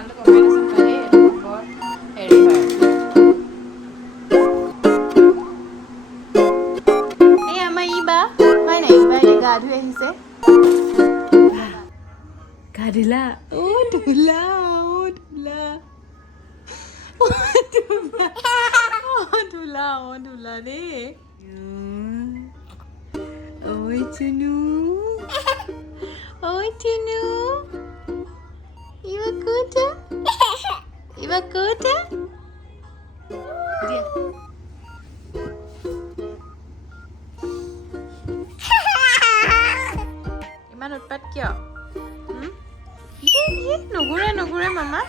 চাউণ্ডটো কমাই দেচোন তই বৰ হেৰি হয় এই আমাৰ ই বা হয় নাই ইবা এতিয়া গা ধুই আহিছে গা ধুলা ধুলা ধুলা ধুলা দেই ঐ চুনু Iba kuda dia ইমান উৎপাত কিয় নুঘূৰে মামা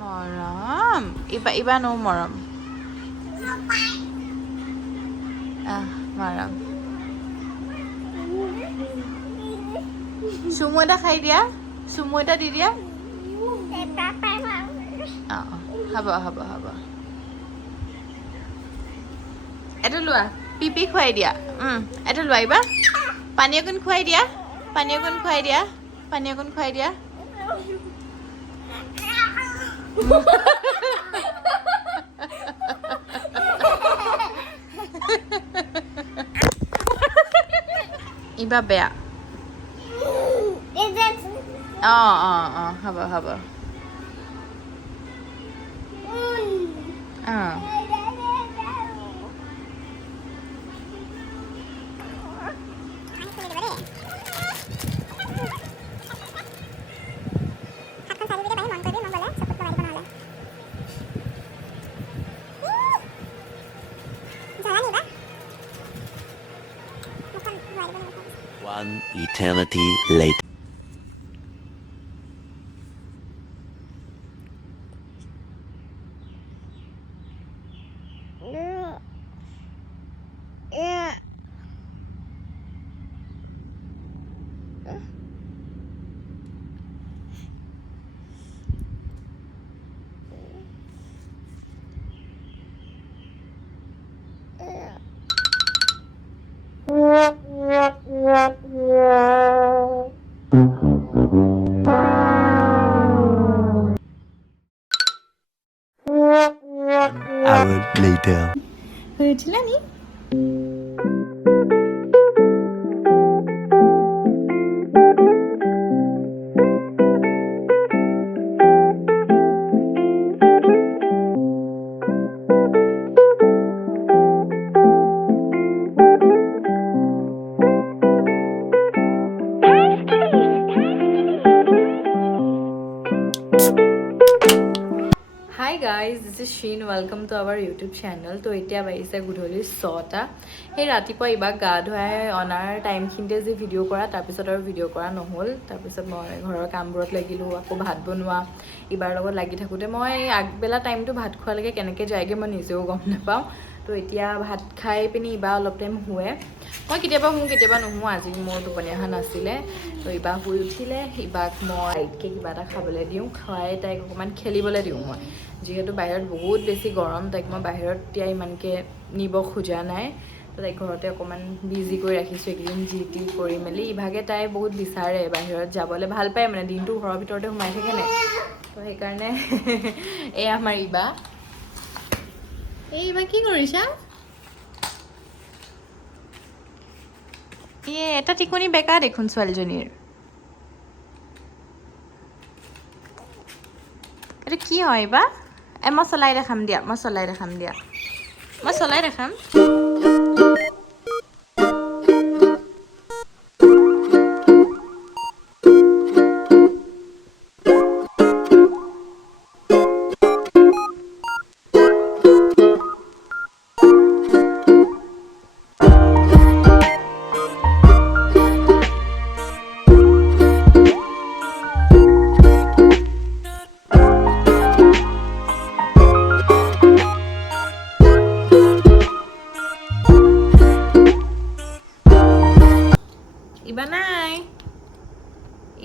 মৰম ইবা নো মৰম মৰম চুমু এটা খাই দিয়া চুমু এটা দি দিয়া হ'ব এইটো লোৱা পিপি খুৱাই দিয়া এইটো লোৱা ইবা পানী অকণ খুৱাই দিয়া ইবা বেয়া হ'ব One eternity later. Hour later. হয়েছিল নি Hi guys, this is Sheen. Welcome to our YouTube channel. তো এতিয়া বাইছে গুধলি 6টা সেই ৰাতিপুৱা ইবা গা ধুৱাই অনাৰ টাইমখিনিতে যে ভিডিঅ' কৰা তাৰপিছত আৰু ভিডিঅ' কৰা নহ'ল তাৰপিছত মই ঘৰৰ কামবোৰত লাগিলোঁ আকৌ ভাত বনোৱা ইবাৰ লগত লাগি থাকোঁতে মই আগবেলা টাইমটো ভাত খোৱালৈকে কেনেকৈ যায়গৈ মই নিজেও গম নাপাওঁ তো এতিয়া ভাত খাই পিনি ইবা অলপ টাইম শুৱে মই কেতিয়াবা নুশু আজি মোৰ টোপনি অহা নাছিলে তো ইবা শুই উঠিলে ইবাক মই লাইটকৈ কিবা এটা খাবলৈ দিওঁ খুৱাই তাইক অকণমান খেলিবলৈ দিওঁ মই যিহেতু বাহিৰত বহুত বেছি গৰম তাইক মই বাহিৰত এতিয়া ইমানকৈ নিব খোজা নাই তো তাইক ঘৰতে অকণমান বিজি কৰি ৰাখিছোঁ এইকেইদিন জি কৰি মেলি ইভাগে তাই বহুত বিচাৰে বাহিৰত যাবলৈ ভাল পায় মানে দিনটো ঘৰৰ ভিতৰতে সোমাই থাকে নাই তো সেইকাৰণে এয়া আমাৰ ইবা এইবা কি কৰিছা এটা টিকনি বেকা দেখোন ছোৱালীজনীৰ এইটো কি হয় বা মই চলাই দেখাম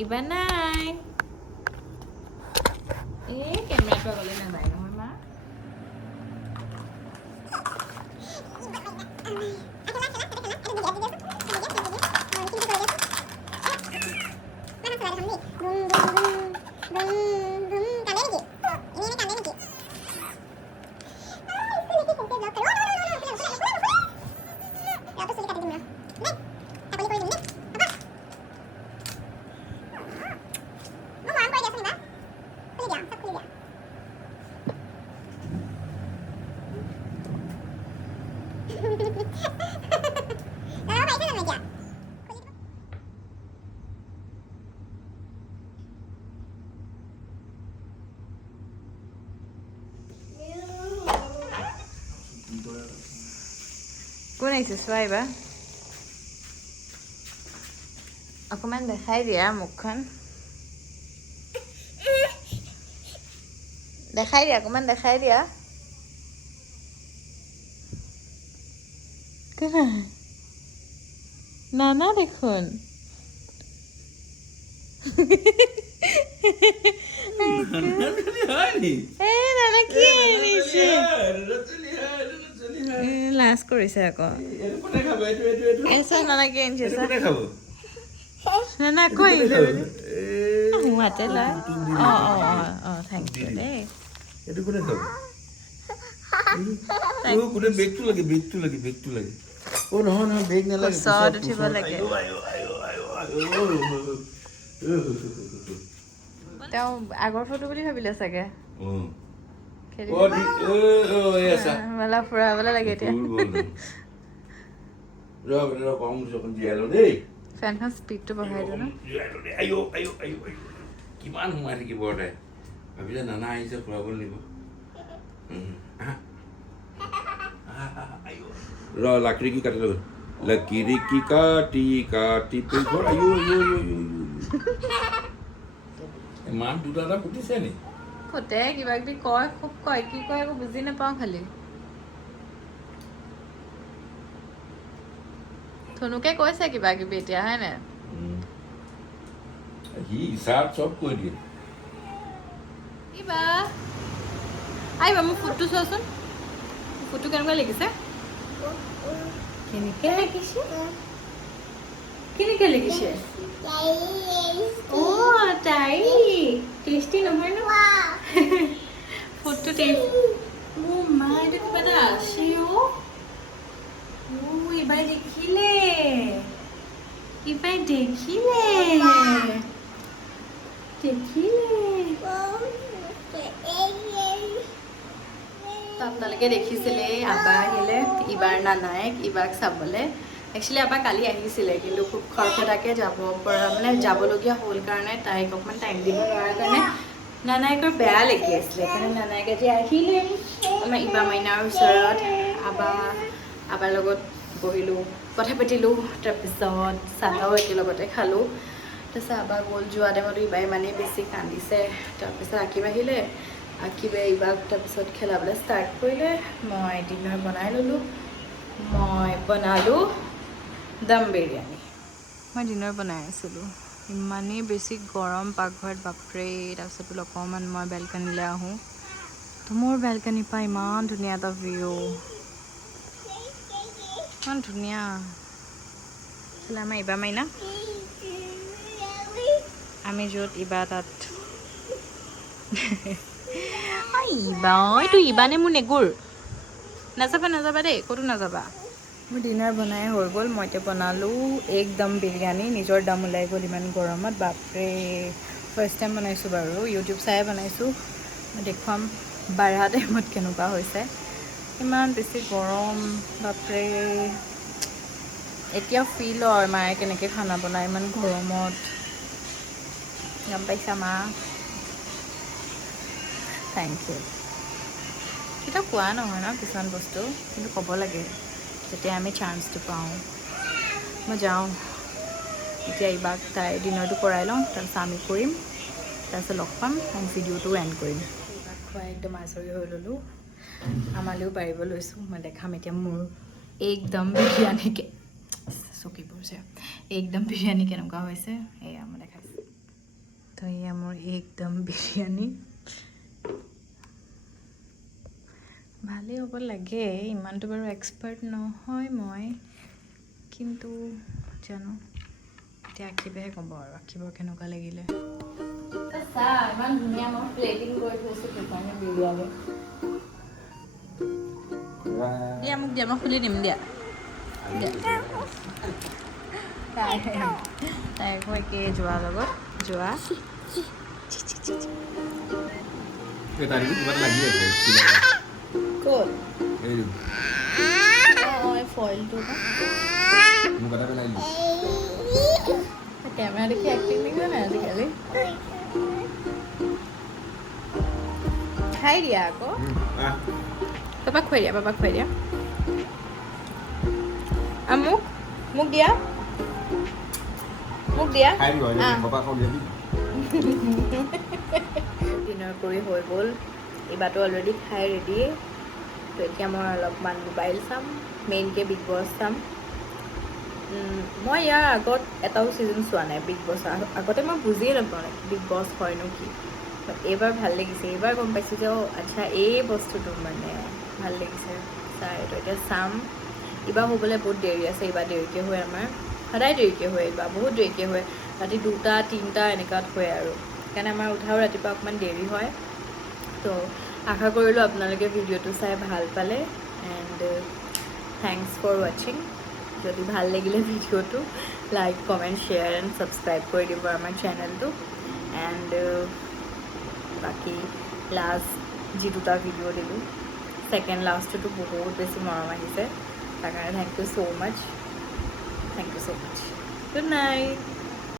ইবা নাই কেমেৰাটো আগলৈ নাযায় নহয় মা কোন আহিছে চোৱা এইবাৰ অকণমান দেখাই দিয়া মুখখন দেখাই দিয়া অকণমান দেখাই দিয়া নানা দেখোন নানা কি আনিছে লাজ কৰিছে আকৌ নানা কি আনিছে নানা কৈ হাতে লয় অঁ থেংক ইউ দেই এইটো কোনে খাব কোনে বেগটো লাগে বেগটো লাগে বেগটো লাগে অ নহয় নহয় বেগ নালাগে ওচৰত উঠিব লাগে তেওঁ আগৰ ফটো বুলি ভাবিলে চাগে মেলা ফুৰাবলৈ লাগে এতিয়া ফেনখন স্পীডটো বঢ়াই দিওঁ ন কিমান সোমাই থাকিব তাই ভাবিলে নানা আহিছে ফুৰাবলৈ নিব ৰ লাকড়ি কি কাটি ল'ব লকিৰি কি কাটি কাটি ঘৰ আয়ো মান দুটা এটা ফুটিছে নি ফুটে কিবা কিবি কয় খুব কয় কি কয় একো বুজি নাপাওঁ খালি ধনুকে কৈছে কিবা কিবি এতিয়া হয় নাই সি হিচাপ চব কৈ দিয়ে কিবা আহিবা মোৰ ফুটটো চোৱাচোন ফুটটো কেনেকুৱা লাগিছে কেনেকৈ লাগিছে কেনেকৈ লাগিছে অ' তাই টেষ্টি নহয় ন ফুটটো টেষ্টি মোৰ মা এইটো কিবা এটা আছে অ' এইবাৰ দেখিলে আপোনালোকে দেখিছিলে আবা আহিলে ইবাৰ নানাইক ইবাক চাবলৈ একচুৱেলি আবা কালি আহিছিলে কিন্তু খুব খৰখেদাকৈ যাব পৰা মানে যাবলগীয়া হ'ল কাৰণে তাইক অকণমান টাইম দিব নোৱাৰাৰ কাৰণে নানাইকৰ বেয়া লাগি আছিলে সেইকাৰণে নানাইক আজি আহিলে আমাৰ ইবা মাইনাৰ ওচৰত আবাৰ লগত বহিলোঁ কথা পাতিলোঁ তাৰপিছত চাহও একেলগতে খালোঁ তাৰপিছত আবা গ'ল যোৱা টাইমতো ইবাই ইমানেই বেছি কান্দিছে তাৰপিছত আঁকিব আহিলে আঁকিবে ইবাক তাৰপিছত খেলাবলৈ ষ্টাৰ্ট কৰিলে মই ডিনাৰ বনাই ল'লোঁ মই বনালোঁ দম বিৰিয়ানী মই ডিনাৰ বনাই আছিলোঁ ইমানেই বেছি গৰম পাকঘৰত বাপৰে তাৰপিছত বোলো অকণমান মই বেলকনিলৈ আহোঁ তো মোৰ বেলকনিৰ পৰা ইমান ধুনীয়া এটা ভিউ ইমান ধুনীয়া আছিলে আমাৰ ইবা মাইনা আমি য'ত ইবা তাত ইবা এইটো ইবানে মোৰ নেগুৰ নাযাবা দেই ক'তো নাযাবা মোৰ ডিনাৰ বনাই হৈ গ'ল মই এতিয়া বনালোঁ একদম বিৰিয়ানী নিজৰ দাম ওলাই গ'ল ইমান গৰমত বাপৰে ফাৰ্ষ্ট টাইম বনাইছোঁ বাৰু ইউটিউব চাই বনাইছোঁ মই দেখুৱাম বাঢ়া টাইমত কেনেকুৱা হৈছে ইমান বেছি গৰম বাপৰে এতিয়া ফিল হয় মায়ে কেনেকৈ খানা বনায় ইমান গৰমত গম পাইছা মা থেংক ইউ কেতিয়াও কোৱা নহয় ন কিছুমান বস্তু কিন্তু ক'ব লাগে যেতিয়া আমি চান্সটো পাওঁ মই যাওঁ এতিয়া ইবাক তাই ডিনাৰটো কৰাই লওঁ তাৰপিছত আমি কৰিম তাৰপিছত লগ পাম আৰু ভিডিঅ'টো এণ্ড কৰিম ইবাক খুৱাই একদম আজৰি হৈ ল'লোঁ আমালৈও পাৰিব লৈছোঁ মই দেখাম এতিয়া মোৰ একদম বিৰিয়ানীকে চকীবোৰ যে একদম বিৰিয়ানী কেনেকুৱা হৈছে এয়া মই দেখাইছোঁ তো এয়া মোৰ একদম বিৰিয়ানী ভালেই হ'ব লাগে ইমানটো বাৰু এক্সপাৰ্ট নহয় মই কিন্তু জানো এতিয়া আঁকিবেহে ক'ব আৰু আঁকিবৰ কেনেকুৱা লাগিলে ইমান ধুনীয়া মই প্লেটিং কৰি থৈছোঁ সেইকাৰণে বিৰিয়ানী দিয়া মোক দিয়া মই খুলি দিম দিয়া তাই আকৌ একে যোৱাৰ লগত যোৱা এই তাৰিখত কিবা লাগি আছে ক'ত এই অঁ এই ফইলটো মোক এটা পেলাই দিলোঁ কেমেৰা দেখি এক্টিং দেখিব নাই আজিকালি খাই দিয়া আকৌ পাপাক খুৱাই দিয়া মোক মোক দিয়া খাই দিব ঘৰপা খাওঁ দিবি ডিনাৰ কৰি হৈ গ'ল এইবাৰটো অলৰেডি খাই ৰেডি তো এতিয়া মই অলপমান মোবাইল চাম মেইনকৈ বিগ বছ চাম মই ইয়াৰ আগত এটাও ছিজন চোৱা নাই বিগ বছ আগতে মই বুজিয়ে নাপাওঁ বিগ বছ হয়নো কি বাট এইবাৰ ভাল লাগিছে এইবাৰ গম পাইছোঁ যে আচ্ছা এই বস্তুটো মানে ভাল লাগিছে চাই তো এতিয়া চাম এইবাৰ হ'বলৈ বহুত দেৰি আছে এইবাৰ দেৰিকৈ হয় আমাৰ সদায় দেৰিকৈ হয় এইবাৰ বহুত দেৰিকৈ হয় ৰাতি 2টা 3টা এনেকুৱাত হয় আৰু সেইকাৰণে আমাৰ উঠাও ৰাতিপুৱা অকণমান দেৰি হয় তো আশা কৰিলোঁ আপোনালোকে ভিডিঅ'টো চাই ভাল পালে এণ্ড থেংকছ ফৰ ৱাচিং যদি ভাল লাগিলে ভিডিঅ'টো like comment share and subscribe কৰি দিব আমাৰ চেনেলটো এণ্ড বাকী লাষ্ট যি 2টা ভিডিঅ' দিলোঁ ছেকেণ্ড লাষ্টটোতো বহুত বেছি মৰম আহিছে তাৰ কাৰণে thank you so' much good night